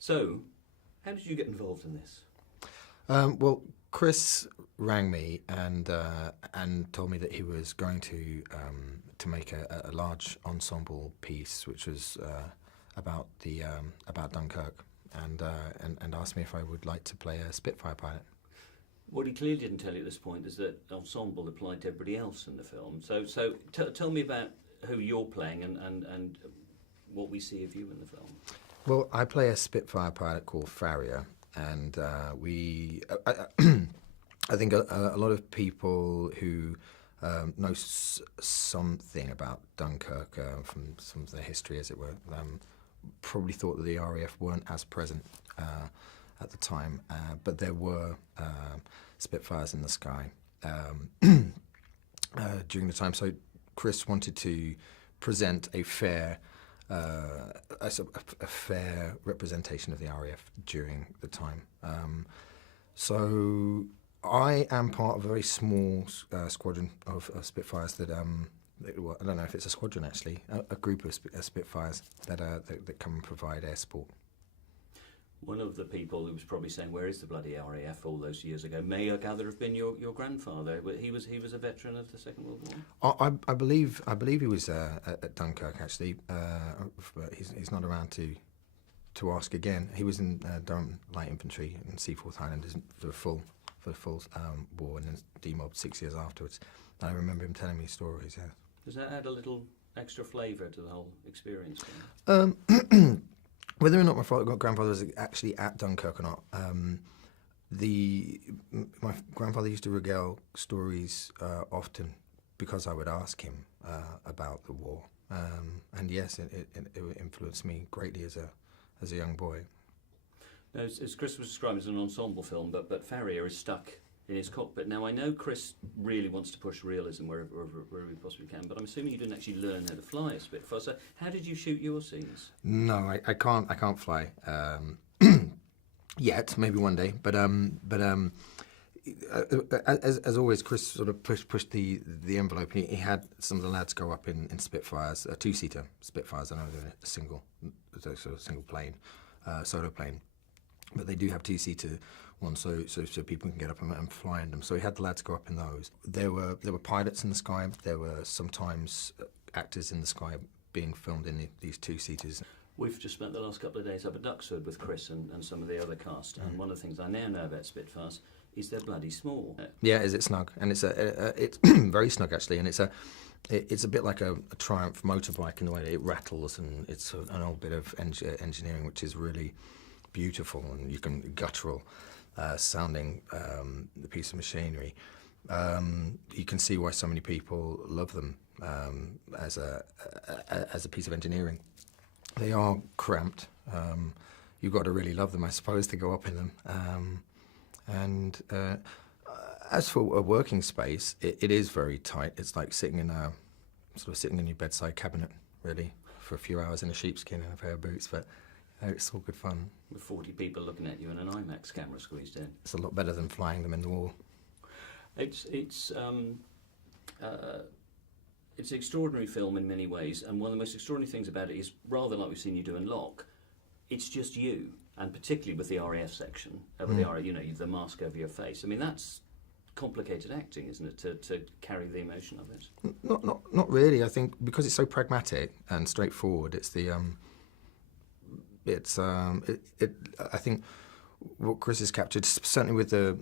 So, how did you get involved in this? Well, Chris rang me and told me that he was going to make a large ensemble piece, which was about Dunkirk, and asked me if I would like to play a Spitfire pilot. What he clearly didn't tell you at this point is that ensemble applied to everybody else in the film. So tell me about who you're playing and what we see of you in the film. Well, I play a Spitfire pilot called Farrier, and I think a lot of people who know something about Dunkirk from some of their history, as it were, probably thought that the RAF weren't as present at the time, but there were Spitfires in the sky during the time. So Chris wanted to present a fair representation of the RAF during the time. So I am part of a very small squadron of Spitfires that I don't know if it's a squadron actually, a group of Spitfires that come and provide air support. One of the people who was probably saying, "Where is the bloody RAF?" all those years ago may, I gather, have been your grandfather. He was a veteran of the Second World War. I believe he was at Dunkirk actually, but he's not around to ask again. He was in Durham Light Infantry in Seaforth Highlanders for the full war, and then demobbed 6 years afterwards. I remember him telling me stories. Yeah. Does that add a little extra flavour to the whole experience? Whether or not my grandfather was actually at Dunkirk or not, my grandfather used to regale stories often because I would ask him about the war, and yes, it influenced me greatly as a young boy. Now, as Chris was describing, it's an ensemble film, but Farrier is stuck in his cockpit. Now, I know Chris really wants to push realism wherever he possibly can, but I'm assuming you didn't actually learn how to fly a Spitfire. So how did you shoot your scenes? No, I can't fly yet. Maybe one day, but as always, Chris sort of pushed the envelope. He had some of the lads go up in Spitfires, two-seater Spitfires. I know they're a single plane, solo plane. But they do have two-seater ones, so people can get up and fly in them. So he had the lads go up in those. There were pilots in the sky. There were sometimes actors in the sky being filmed in these two-seaters. We've just spent the last couple of days up at Duxford with Chris and some of the other cast, and one of the things I now know about Spitfires is they're bloody small. Yeah, is it snug? And it's it's very snug actually, and it's a bit like a Triumph motorbike in the way that it rattles, and it's an old bit of engineering which is really beautiful, and you can guttural sounding the piece of machinery. You can see why so many people love them as a piece of engineering. They are cramped. You've got to really love them, I suppose, to go up in them. And as for a working space, it is very tight. It's like sitting in your bedside cabinet, really, for a few hours in a sheepskin and a pair of boots. But it's all good fun. With 40 people looking at you and an IMAX camera squeezed in. It's a lot better than flying them in the wall. It's an extraordinary film in many ways, and one of the most extraordinary things about it is, rather like we've seen you do in Locke, it's just you, and particularly with the RAF section, with the RAF, the mask over your face. I mean, that's complicated acting, isn't it, to carry the emotion of it? Not really. I think because it's so pragmatic and straightforward, it's the I think what Chris has captured, certainly with the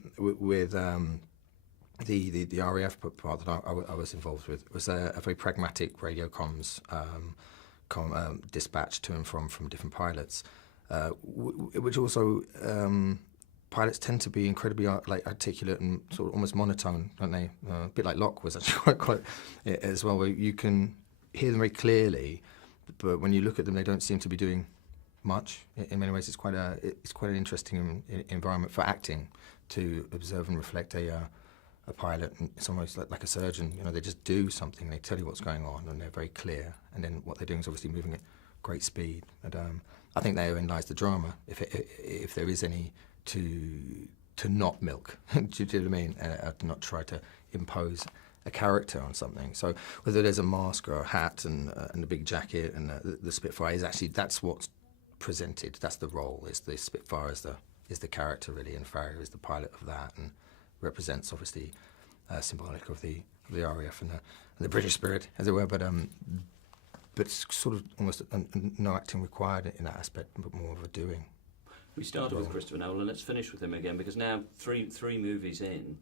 RAF part that I was involved with, was a very pragmatic radio comms dispatch to and from different pilots, which also pilots tend to be incredibly articulate and sort of almost monotone, don't they? A bit like Locke was actually quite as well, where you can hear them very clearly, but when you look at them, they don't seem to be doing much. In many ways, it's quite an interesting environment for acting to observe and reflect a pilot. And it's almost like a surgeon. They just do something. They tell you what's going on, and they're very clear. And then what they're doing is obviously moving at great speed. And I think therein lies the drama, if there is any, to not milk. Do you know what I mean? To not try to impose a character on something. So whether there's a mask or a hat and a big jacket and the Spitfire is actually, that's what's presented. That's the role. Is the Spitfire is the character really, and Farrier is the pilot of that, and represents obviously symbolic of the RAF and the British spirit, as it were. But it's sort of almost no acting required in that aspect, but more of a doing. We started with Christopher Nolan. Let's finish with him again, because now three movies in,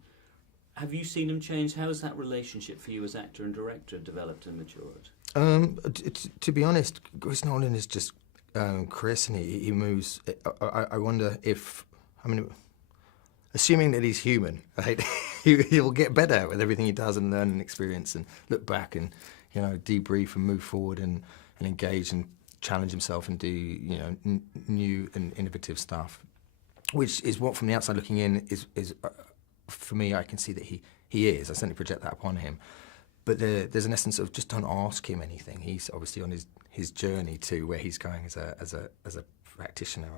have you seen him change? How has that relationship for you as actor and director developed and matured? To be honest, Chris Nolan is just Chris, and he moves. I wonder if, I mean, assuming that he's human, right? he will get better with everything he does and learn and experience and look back and, you know, debrief and move forward and engage and challenge himself and do, you know, new and innovative stuff, which is what from the outside looking in is for me, I can see that he is. I certainly project that upon him. But there's an essence of just don't ask him anything. He's obviously on his journey to where he's going as a practitioner,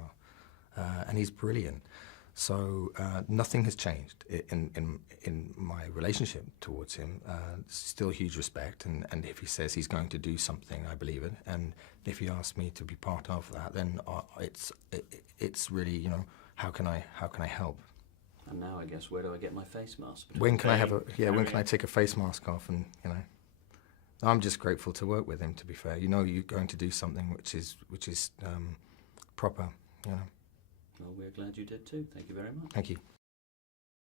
and he's brilliant. So nothing has changed in my relationship towards him. Still huge respect, and if he says he's going to do something, I believe it. And if he asks me to be part of that, then it's really, you know, how can I help? And now I guess, where do I get my face mask? When can I take a face mask off? And, you know, I'm just grateful to work with him. To be fair, you know, you're going to do something which is proper. You know. Well, we're glad you did too. Thank you very much. Thank you.